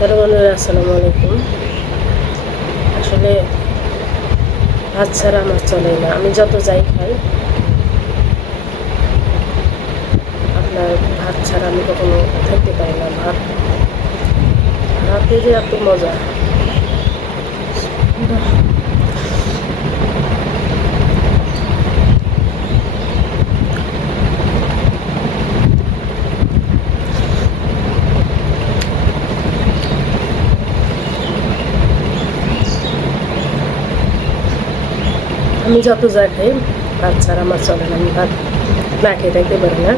Hello বন্ধুরা, আসসালামু আলাইকুম। আসলে ভাত ছাড়া আমার চলে না। আমি যত যাই খাই, আপনার ভাত ছাড়া আমি কখনো থাকতে পারি না। ভাতে যে এত মজা। আমি যত যা খাই, ভাত ছাড়া আমার চলে না। আমি ভাত না খেয়ে থাকতে পারি না।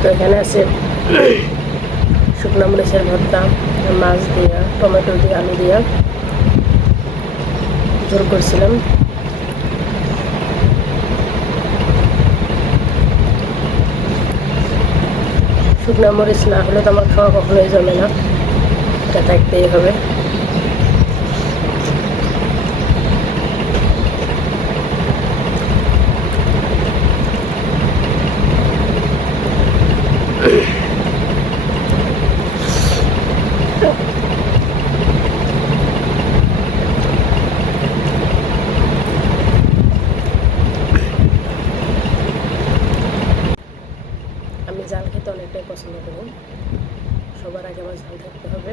তো এখানে আছে শুকনো মরিচের ভর্তা, মাছ দিয়া, টমেটো দিয়ে, আলু দিয়া ঝোল করছিলাম। শুকনো মরিচ না হলে তো আমার খাওয়া কখনোই জমে না। এটা থাকতেই হবে। আমি ঝাল খেতে অনেকটাই পছন্দ করি। সবার আগে আমার ঝাল থাকতে হবে।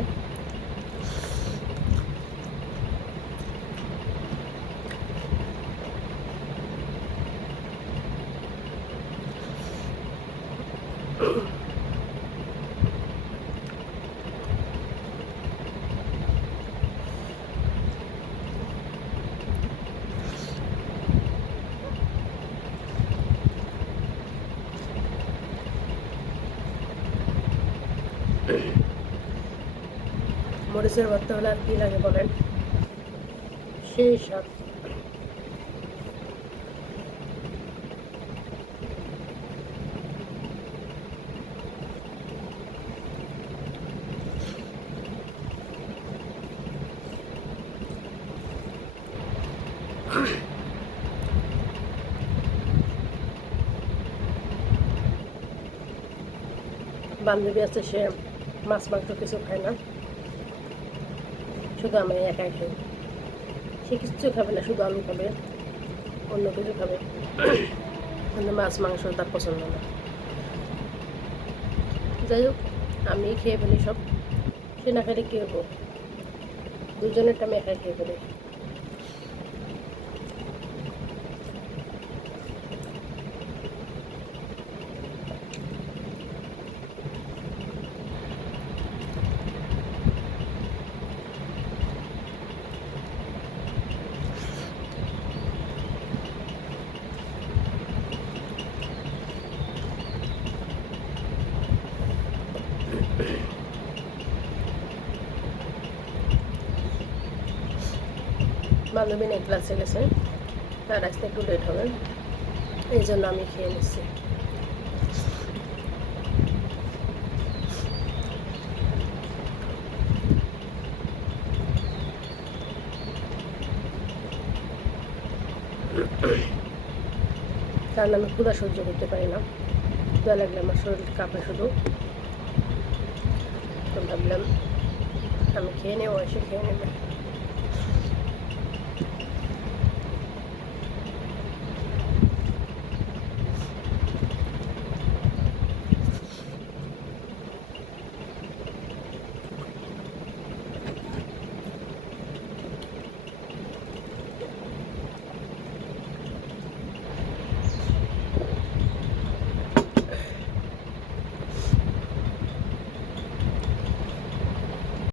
মরিচের ভর্তা হলে আর কি লাগে বলেন, সেই স্বাদ। বান্ধবী আছে, সে মাছ মাংস কিছু খায় না, শুধু আমি একাই খাই। সে কিচ্ছু খাবে না, শুধু আলু খাবে, অন্য কিছু খাবে, কিন্তু মাছ মাংস তার পছন্দ না। যাই হোক, আমি খেয়ে ফেলি সব। সে না খেলে কী হবো, দুজনেরটা আমি একাই খেয়ে ফেলি। বান্ধবী নেই, ক্লাসে গেছে, তার আসতে একটু লেট হবে, এই জন্য আমি খেয়ে নিচ্ছি। কারণ আমি ক্ষুধা সহ্য করতে পারি না। ক্ষুধা লাগলে আমার শরীর কাঁপে শুধু। তো ভাবলাম আমি খেয়ে নেবো, এসে খেয়ে নেবে।